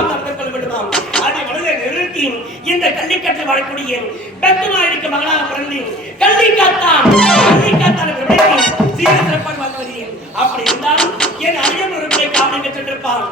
நடந்து கொள்ள வேண்டுமாம். அதை மனதை நிறுத்தி இந்த கள்ளிக்கட்டில் வாழக்கூடிய பெத்தனாயிருக்கு மகனாக பிறந்து கள்ளிக்காத்தான் சீர சிறப்பாக வாழ்ந்து வருகிறேன். அப்படி இருந்தாலும் என் அரியன் ஒரு பிள்ளை காவலுக்கு சென்றிருப்பான்.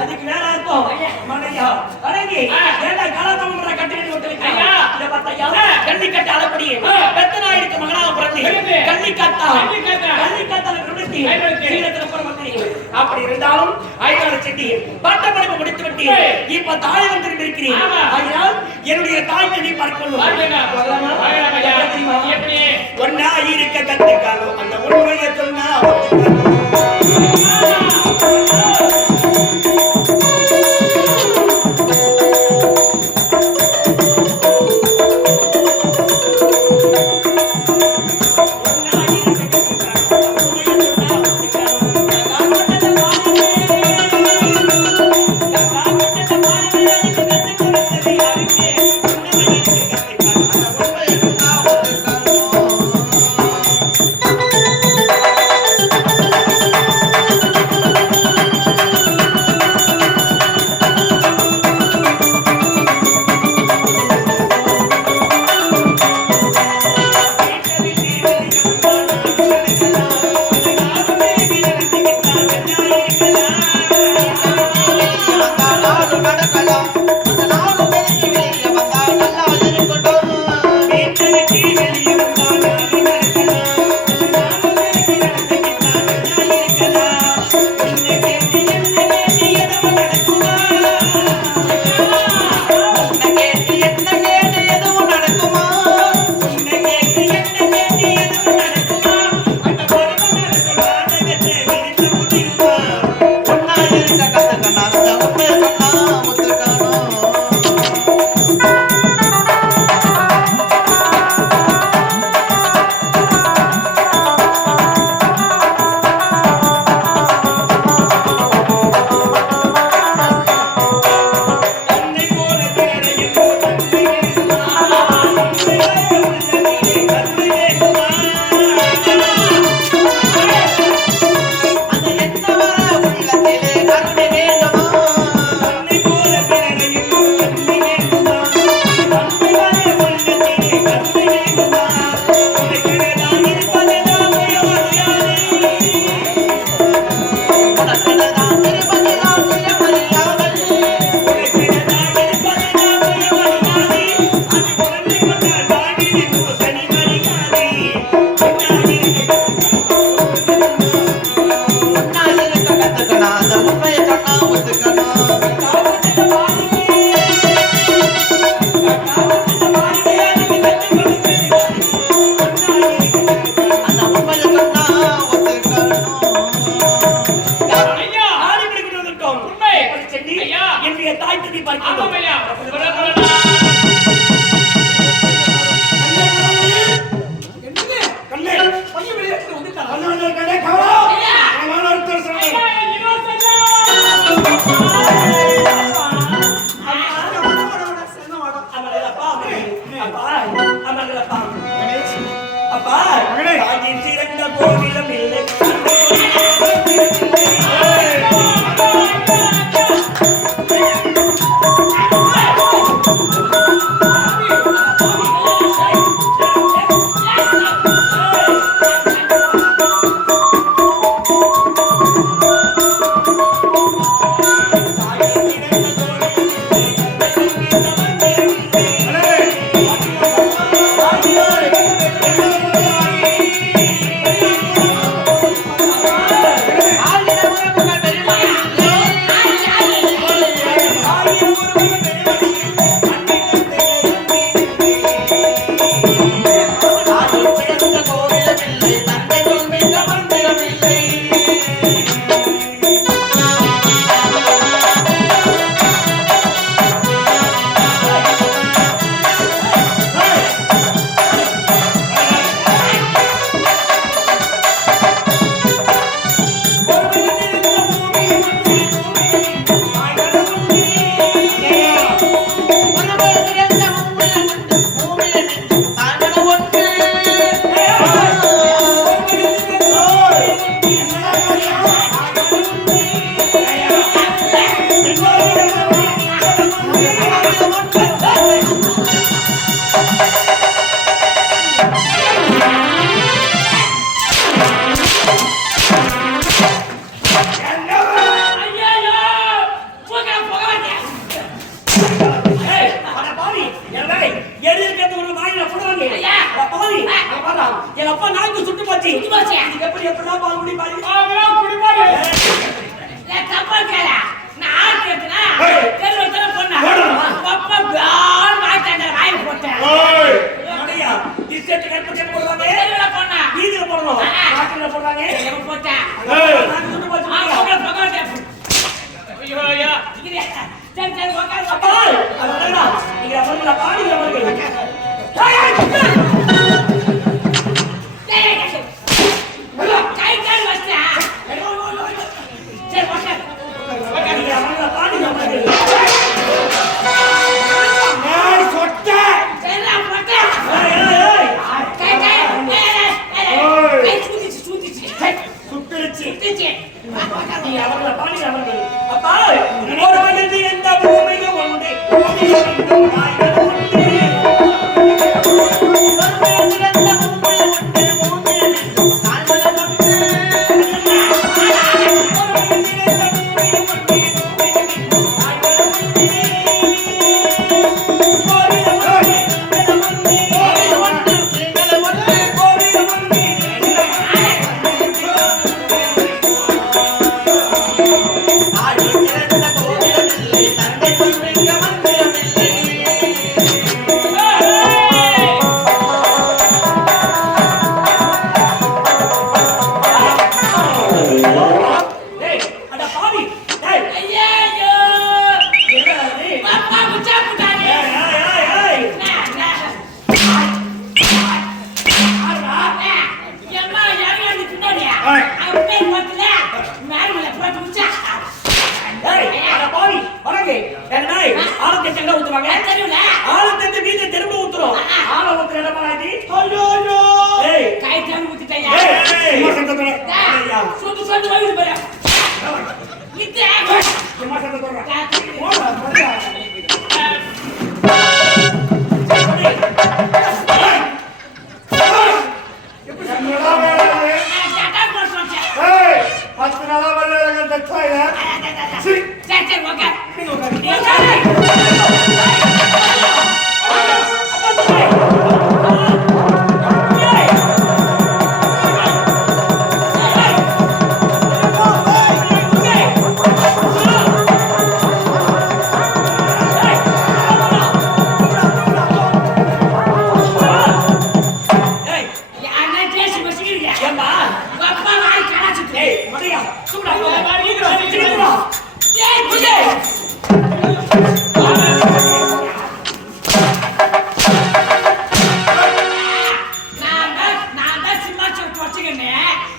அதுக்கு வேற அர்த்தம் மனையா அடங்கி ஏண்டா காலத்தமிழ் கட்டிட்டு விட்டுருக்கீங்க. இத பார்த்தா கள்ளிக்கட்ட அளப்படி பெத்தனாயிருக்கு மகனாக பிறந்து கள்ளிக்காத்தால விரும்பி சீரத்துல பிறந்தீங்க. அப்படி இருந்தாலும் ஐநாடு செட்டி பட்டப்படிப்பு முடித்து விட்டு இப்ப தாய் வந்து இருக்கிறேன். அதனால் என்னுடைய தாய்க்கு நீ பார்க்கணும். ஒன்னா இருக்க கத்துக்காலும் அந்த உண்மையை சொன்னா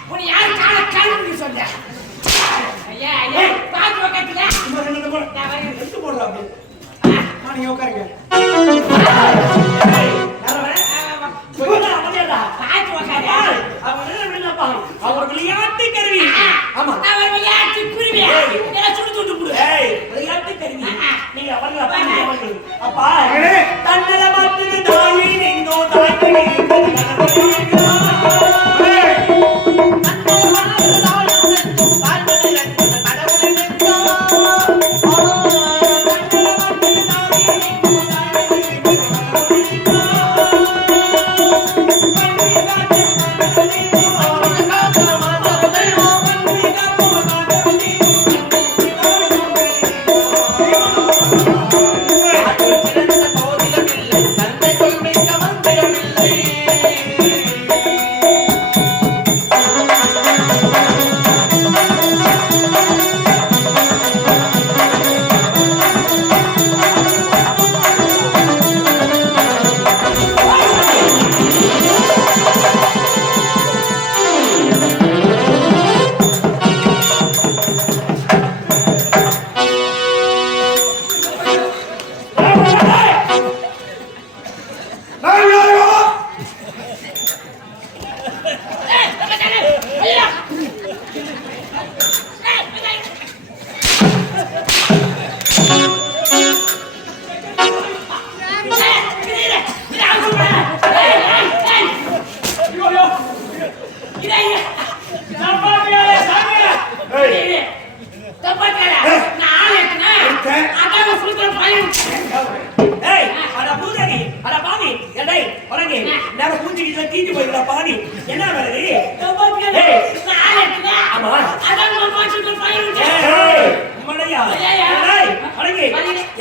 உன்னை யாரு கால கழுவி சொல்ல ஐயா ஐயா பாத்து எடுத்து போடுறா அப்படி நீங்க உட்காருங்க அவர் விளையாட்டு கருவி ஆமா அவர் விளையாட்டு குருவி விளையாட்டு கருவி நீங்க அப்பா தன்னல மாற்று தாயி நீங்கோ தாய்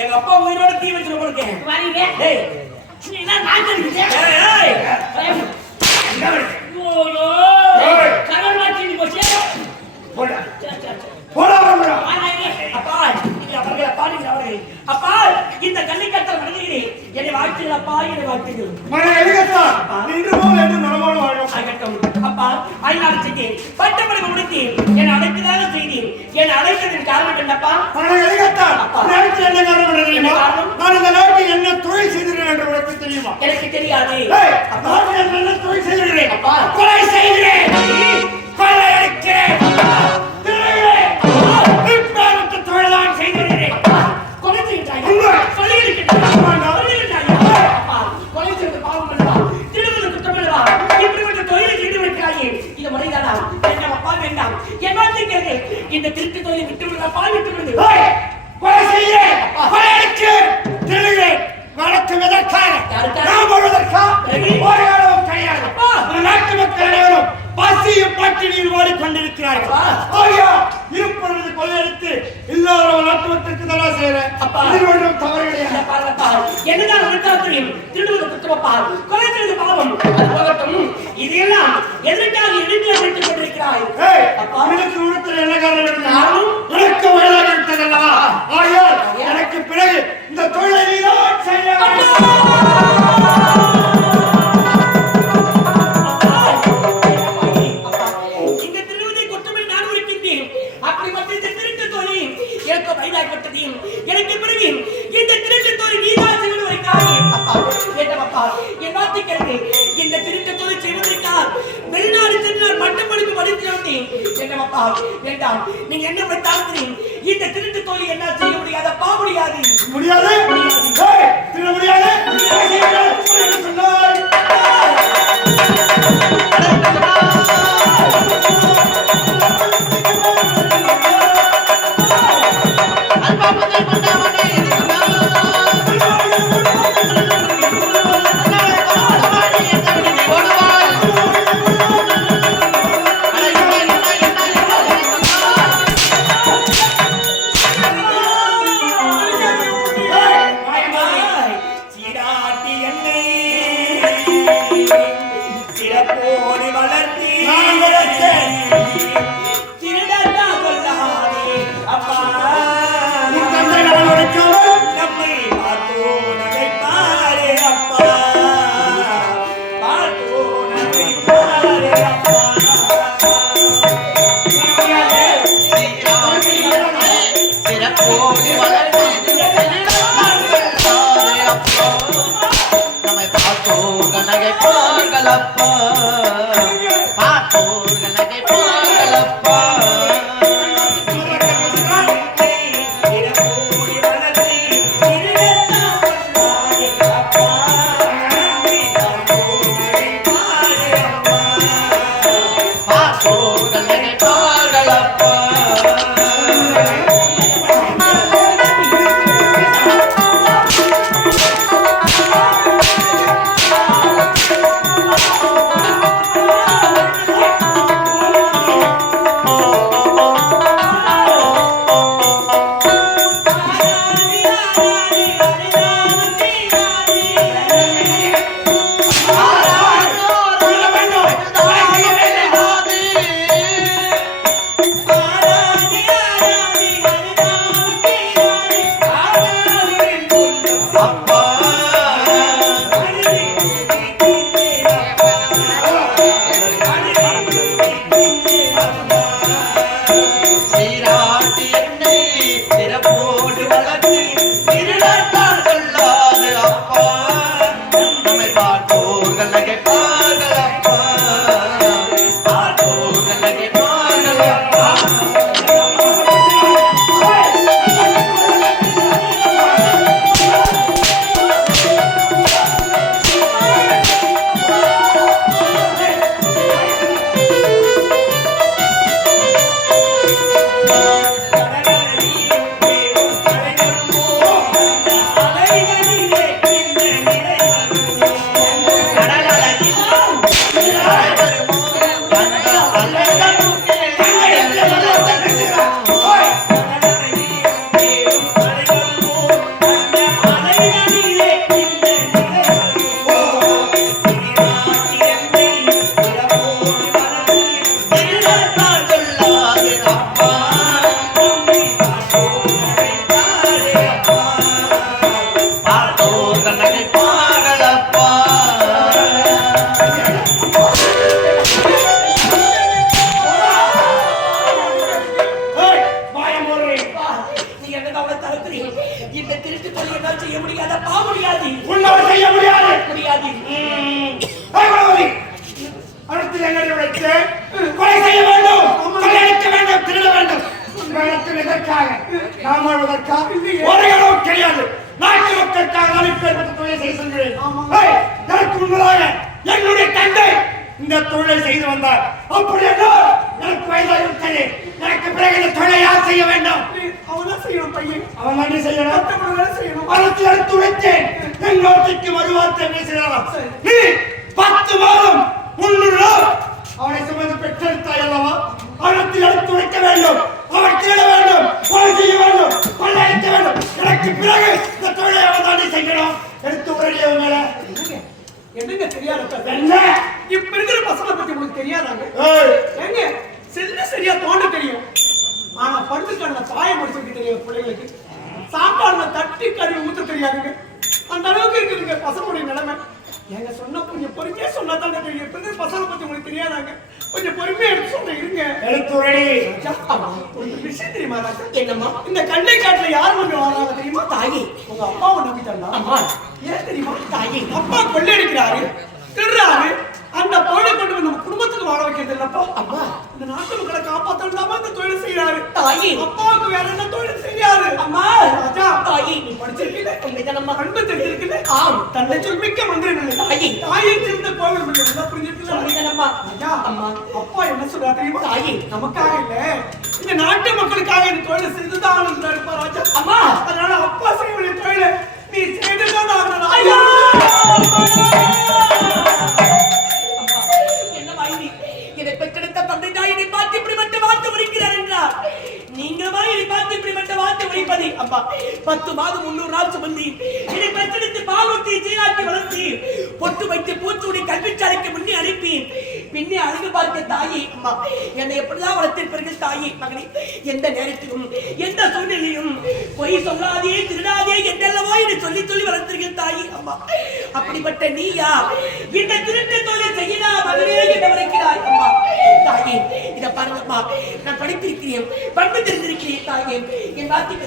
எங்க அப்பா உயிரோட தீ வச்சிரு போறேன் அப்பா இந்த கல்லிக்கட்டல் மனிதர்களே என்னை வாழ்த்துங்கள் அப்பா என்னை வாழ்த்துங்கள் அப்பா ஐநாடு செய்தேன் பட்டப்படிப்பு முடித்தேன் என்னை அழைத்ததாக செய்தேன் என்னை அழைத்ததின் காரணம் என்னப்பா என்ன தொழில் செய்கிறேன் என்று உனக்கு தெரியுமா? எனக்கு தெரியாது. என்ன தொழில் செய்கிறேன்? அப்பா கொலை செய்கிறேன், கொலை அடிக்கிறேன், தொழில்தான் செய்கிறேன். கொலை செய்கிறாய், கொலை கொலை செய்வது பாவம் அல்லவா? திருடுவது குற்றம் அல்லவா? இப்படிப்பட்ட தொழிலை செய்து வைக்கிறாயே, இது முறைதானா? வேண்டாம் அப்பா வேண்டாம். ஏமாற்றுகிறது. இந்த திருட்டு தொழிலை விட்டு விடுறப்பா, விட்டு விடுது. கொலை செய்கிறேன், கொலை அடிக்கிறேன், திருடுகிறேன். நடத்துவதற்காக நாம் வருவதற்காக ஒரு அளவும் கிடையாது. நாட்டு மக்கள் அனைவரும் பசியும் பட்டினியில் ஓடிக்கொண்டிருக்கிறார்கள். இருப்பது கொள்ளையடித்து எல்லாரும் நாட்டு மக்களுக்கு தடா செய்யறேன். இது ஒன்றும் தவறு கிடையாது. என்னதான் உனக்காத்தையும் திருடுவது குற்றமப்பா, கொலை செய்வது பாவம். அது போகட்டும், இதையெல்லாம் எதற்காக எதிர்த்து வைத்துக் கொண்டிருக்கிறாய்? எனக்கு உணர்த்தல் என்ன காரணம்? எனக்கு வயதாக விட்டதல்லவா? ஆகையால் எனக்கு பிறகு இந்த தொழிலை நீதான் செய்ய. எனக்கு பிறகு இந்த திருட்டு தோழி நீதான் செய்வது வைக்காயே. என் வார்த்தைக்கிறது இந்த திருட்டு தோழி செய்வதற்காக வெளிநாடு சென்று பட்டப்படிப்பு படித்து வந்தேன். என்னப்பா வேண்டாம், நீங்க என்ன பட்டாலும் இந்த திருட்டு தோழி என்ன செய்ய முடியாதப்பா? முடியாது முடியாது திருட முடியாது. சிறப்போடு வளர்த்தி வாழ்வதற்கா ஒரு அளவு கிடையாது. நாட்டு மக்களுக்காக நான் இப்பேற்பட்ட தொழிலை செய்ய சொல்கிறேன். எனக்கு முன்னதாக என்னுடைய தந்தை இந்த தொழிலை செய்து வந்தார். அப்படி என்றால் எனக்கு வயதாகிவிட்டது. எனக்கு பிறகு இந்த தொழிலை யார் செய்ய வேண்டும்? அவன் தான் செய்யணும் பையன். அவன் நன்றி செய்யணும். செய்யணும். அழைத்து எடுத்து வைத்தேன். என் நோட்டிக்கு மறுவார்த்தை பேசுகிறான். நீ 10 மாதம் 300 நாள் அவனை சுமந்து பெற்றெடுத்தாய் அல்லவா? அழைத்து எடுத்து வைக்க வேண்டும். அவன் தேட வேண்டும். கொலை செய்ய வேண்டும். கொள்ளையடிக்க வேண்டும். எனக்கு பிறகு இந்த தொழிலை அவன் தாண்டி செய்யணும். எடுத்து உடனே மேல என்னங்க தெரியாத என்ன இப்ப இருக்கிற பசங்களை பத்தி உங்களுக்கு தெரியாதாங்க? ஏங்க செல்ல சரியா தோண்ட தெரியும், ஆனா படுத்துக்கான பாயம் படிச்சுட்டு தெரியும். பிள்ளைங்களுக்கு சாப்பாடுல தட்டி கழுவி ஊத்த தெரியாதுங்க. அந்த அளவுக்கு இருக்குதுங்க பசங்களுடைய நிலைமை. எங்க சொன்ன கொஞ்சம் பொறுமையா சொன்னா தானே தெரியும். இப்ப இருக்கிற பசங்களை பத்தி உங்களுக்கு தெரியாதாங்க? கொஞ்சம் பொறுமையா எடுத்து சொன்ன இருங்க. ஒரு விஷயம் தெரியுமா ராஜா? என்னம்மா? இந்த கண்ணை காட்டுல யார் வந்து வராங்க தெரியுமா? தாயி. உங்க அப்பாவை நம்பிட்டாங்க. அம்மா. ஏன் தெரியுமா? தாயி. அப்பா கொள்ளையடிக்கிறாரு, திருடுறாரு. அந்த தொழிலை கொண்டு வந்து நம்ம குடும்பத்துக்கு வாழ வைக்கிறது இல்லப்பா. அம்மா. இந்த நாட்டு மக்களை காப்பாத்தணும்னா இந்த தொழில் செய்யறாரு. தாயி. அப்பாவுக்கு வேற என்ன தொழில் செய்யாது. அம்மா. ராஜா, தாயி. நீ படிச்சிருக்கீங்க. உண்மைதானம்மா. அன்பு தெரிஞ்சிருக்குல்ல. ஆம். தன்னை சொல்மிக்க மந்திரம் தாயி. தாயை சேர்ந்த கோவில் நல்லா புரிஞ்சிருக்குல்ல. உண்மைதானம்மா. ராஜா, அம்மா. அப்பா என்ன சொல்றா தெரியுமா? தாயி. நமக்காக இல்ல, இந்த நாட்டு மக்களுக்காக இந்த தொழிலை செய்துதான் இருப்பா ராஜா. அம்மா. அதனால அப்பா செய்ய வேண்டிய தொழிலை நீ செய்துதான் ஆகணும். ஐயா! என்னம்மா இது? என்னை பெற்றெடுத்த தந்தை தாய் என்னை பார்த்து இப்படிப்பட்ட வார்த்தை உரைக்கிறார் என்றார். நீங்களுமா என்னை பார்த்து இப்படிப்பட்ட வார்த்தை உரைப்பது? அப்பா, 10 மாதம் 300 நாள் சுமந்தி என்னை பெற்றெடுத்து பாலூட்டி சீராட்டி வளர்த்தி பொட்டு வைத்து பூச்சூடி கல்விச்சாலைக்கு முன்னே அனுப்பி பின்னே அழகு பார்க்க தாயி. அம்மா, என்னை எப்படிதான் வளர்த்திருப்பீர்கள் தாயி? மகனே, எந்த நேரத்திலும் எந்த சூழ்நிலையும் பொய் சொல்லாதே திருடாதே என்றெல்லவோ என்னை சொல்லி சொல்லி வளர்த்திருக்கேன் தாயி. அம்மா, அப்படிப்பட்ட நீயா இந்த திருட்டு தொழிலை செய்யலா மகனே என்று வளர்க்கிறாய்? அம்மா தாயே, இதை பாருங்கம்மா, நான் படித்திருக்கிறேன், பண்பு தெரிந்திருக்கிறேன் தாயே. என் வார்த்தைக்கு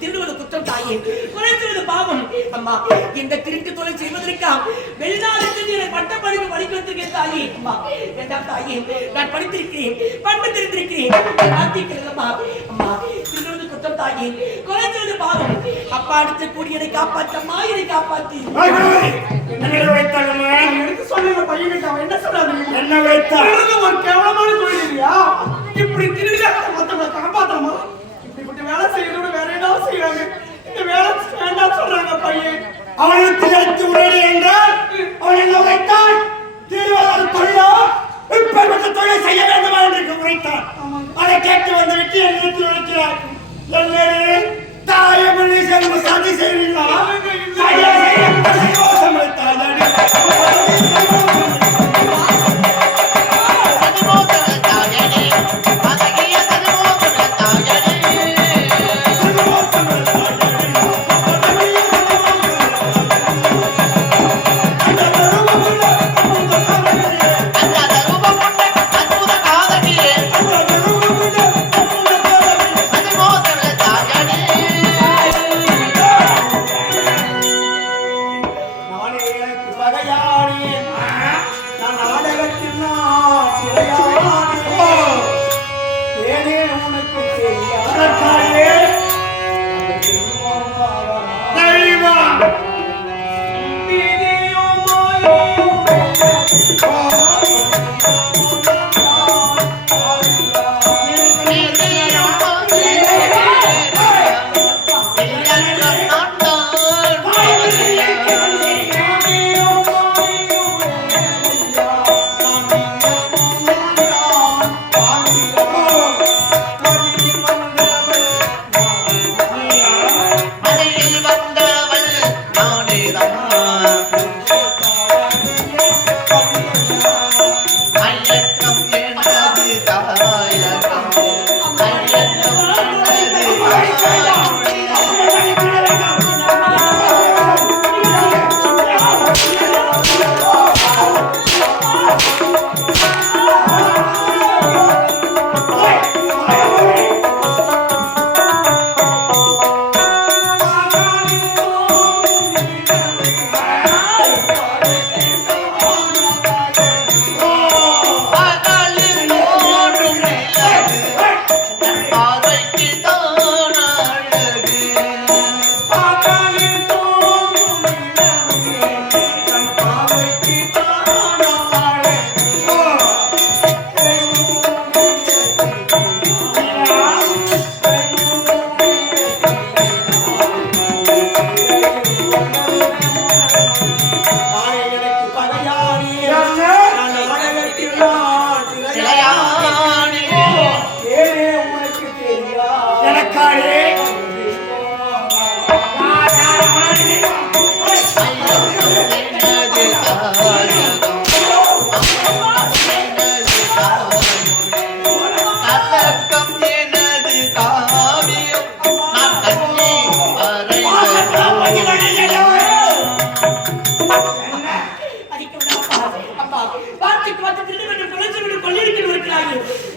திருடுவது குற்றம் தாயே, குறைத்துவது பாவம். அம்மா, இந்த திருட்டு தொழில் செய்வதற்கா வெளிநாடு சென்று பட்டப்படிப்பு படிக்க வந்திருக்கேன் தாயே. அம்மா, வேண்டாம் தாயே, நான் படித்திருக்கிறேன், பண்பு தெரிந்திருக்கிறேன். என் வார்த்தைக்கு அம்மா, திருடுவது குற்றம் தாயே, குறைத்துவது பாவம். அப்பா அடுத்த கூடியனை காப்பாற்றம்மா, என்னை காப்பாற்றி. எடுத்து சொல்லுங்க பையனுக்கு. அவன் என்ன சொல்றாரு? என்ன வைத்தார்? ஒரு கேவலமான தொழில் இல்லையா? இப்படி திருடியா மத்தவங்களை காப்பாத்தணுமா? இப்படிப்பட்ட வேலை செய்யறதோட வேற ஏதாவது செய்யறாங்க. இந்த வேலை வேண்டாம் சொல்றாங்க பையன். அவனுக்கு எடுத்து உடனே என்றால் அவன் என்ன உரைத்தான்? திருவாரூர் தொழிலா இப்பேற்பட்ட தொழிலை செய்ய வேண்டுமா என்று உரைத்தான். அதை கேட்டு வந்து விட்டு என் வீட்டில் உரைக்கிறார். என்னே தாயமணி செல்வ சதி செய்வீங்களா? அக்காளே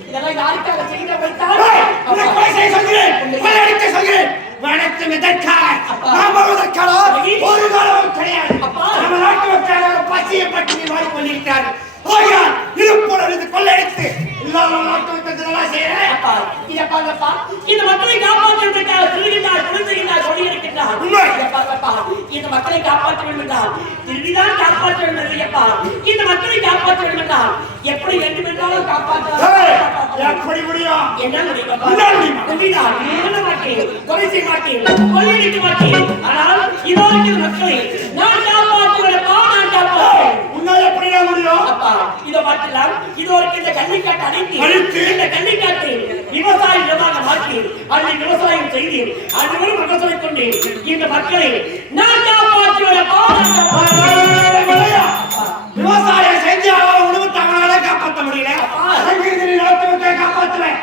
இதெல்லாம் யாருக்காக செய்ய வைத்தால் வணக்கம் எதற்காக நாமதற்காக ஒரு காலம் கிடையாது நம்ம நாட்டு மக்களாக பசியை பற்றி மாறி கொண்டிருக்கிறார்கள் ஆகையால் இருப்பொழுது கொள்ளையடித்து இல்லாம நாட்டு மக்கள் செய்யறேன் இதை பாருங்கப்பா இந்த மக்களை காப்பாற்றுவதற்காக திருவிழார் குழந்தைகளார் சொல்லியிருக்கின்றார் இந்த மக்களை காப்பாற்ற வேண்டும் என்றால் திருவிழான் காப்பாற்ற வேண்டும் இல்லையப்பா இந்த மக்களை காப்பாற்ற வேண்டும் என்றால் எப்படி வேண்டும் என்றாலும் காப்பாற்ற எப்படி முடியும் என்ன முடியும் மாட்டேன் கொலை செய்ய மாட்டேன் கொள்ளையடிக்க மாட்டேன் ஆனால் இதோ இருக்கிற மக்களை நான் காப்பாற்றுவதப்பா நான் காப்பாற்றுவேன் உன்னால் எப்படி முடியும் இதை பார்க்கலாம் இதோ இருக்க இந்த கள்ளிக்காட்டு அனைத்து இந்த கள்ளிக்காட்டை விவசாய நிலமாக மாற்றி அதை விவசாயம் செய்து அதுவரை மகசூலை கொண்டு இந்த மக்களை நான் காப்பாற்றுவதப்பா விவசாயம் செஞ்சு உணவு தவறால காப்பாற்ற முடியல காப்பாற்றுவேன்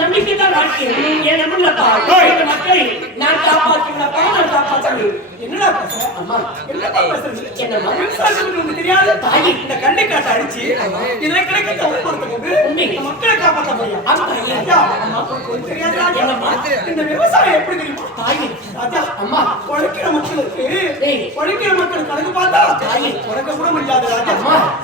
நம்பிக்கை தான் வாழ்க்கை என் நம்புங்கப்பா இந்த மக்களை நான் காப்பாற்றுவதப்பா நான் காப்பாற்றுவேன் என்னடா பேசுற அம்மா என்னடா பேசுறது என்னம்மா விவசாயத்துக்கு தெரியாது தாயி இந்த கண்டைக்காட்டை அடிச்சு இதுல கிடைக்கிற உட்படுத்துறது இந்த மக்களை காப்பாற்ற முடியும் தெரியாது இந்த விவசாயம் எப்படி தெரியுமா தாயி ராஜா அம்மா உழைக்கிற மக்களுக்கு உழைக்கிற மக்களுக்கு கணக்கு பார்த்தா தாயி உழைக்க கூட முடியாது ராஜா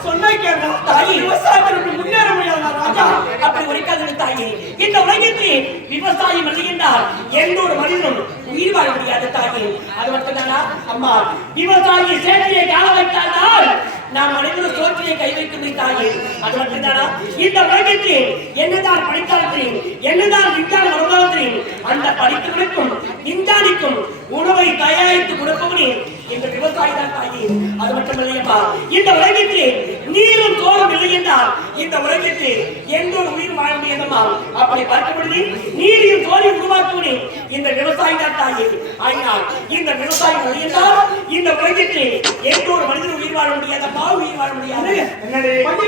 சொன்னா கேட்டா தாயி விவசாயத்திற்கு முன்னேற முடியாது ராஜா அப்படி உரைக்காத தாயி இந்த உலகத்தில் விவசாயம் இல்லையென்றால் எந்த ஒரு மனிதனும் உயிர் வாழ முடியாது தாயி அது மட்டும்தானா அம்மா விவசாயி சேற்றியை கால வைத்தால் நாம் அனைவரும் சோற்றியை கை வைக்கும் தாயே அது மட்டும்தானா இந்த உலகத்தில் என்னதான் படித்தாலும் என்னதான் விஞ்ஞான வருமானத்திலும் அந்த படிப்புகளுக்கும் விஞ்ஞானிக்கும் உணவை தயாரித்து கொடுப்பவனே இந்த விவசாயி தான் தாயே அது மட்டுமல்லையப்பா இந்த உலகத்தில் நீரும் தோறும் இல்லை என்றால் இந்த உலகத்தில் எந்த ஒரு உயிர் வாழ முடியாதம்மா அப்படி பார்க்கப்படுது நீரையும் தோறையும் உருவாக்குவனே இந்த விவசாயி தான் தாயே ஆனால் இந்த விவசாயம் இல்லை என்றால் இந்த உலகத்தில் எந்த ஒரு மனிதன் உயிர் வாழ முடியாதப்பா உயிர் வாழ முடியாது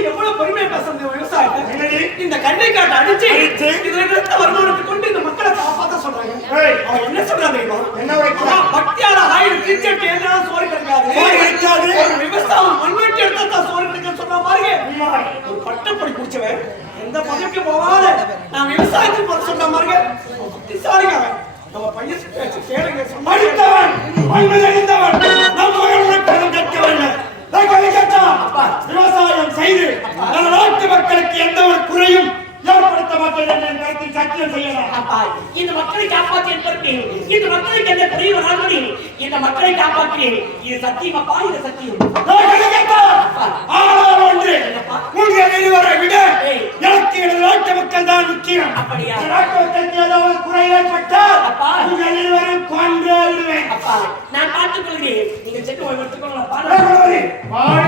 எவ்வளவு பெருமையா பேசுறது விவசாயத்தை இந்த கண்டைக்காட்டை அடிச்சு இதுல இருந்த வருமானத்தை கொண்டு இந்த மக்களை காப்பாற்ற சொல்றாங்க அவன் என்ன சொல்றாங்க தெரியுமா என்ன பக்தியால ஆயிரம் டீச்சர் கேட்கறான் சோறு கிடைக்காது ஒரு விவசாயம் மண்வெட்டி எடுத்தா சோறு கிடைக்கும் சொல்ற பாருங்க ஒரு பட்டப்படி குடிச்சவன் எந்த பதவிக்கு போவாத நான் விவசாயத்துக்கு போற சொல்ற பாருங்க புத்திசாலிங்க நம்ம பையன் கேளுங்க படித்தவன் மண்ணில் நம்ம கற்க வேண்டும் விவசாயம் செய்து நாட்டு மக்களுக்கு எந்த ஒரு குறையும் ஏற்படுத்த மாட்டேன் என்று சத்தியம் செய்யலாம் இந்த மக்களை காப்பாற்றேன் பொறுப்பேன் இந்த மக்களுக்கு எந்த குறையும் வராமல் இந்த மக்களை காப்பாற்றேன் இது சத்தியம் அப்பா இது சத்தியம் ஒன்றை விட எனக்கு எனது நாட்டு மக்கள் தான் முக்கியம் அப்படியா நாட்டு மக்களுக்கு ஏதாவது குறை ஏற்பட்டால் உங்கள் இருவரும் கொன்று விடுவேன் நான் பார்த்துக் கொள்கிறேன் நீங்க சென்று எடுத்துக்கோங்களா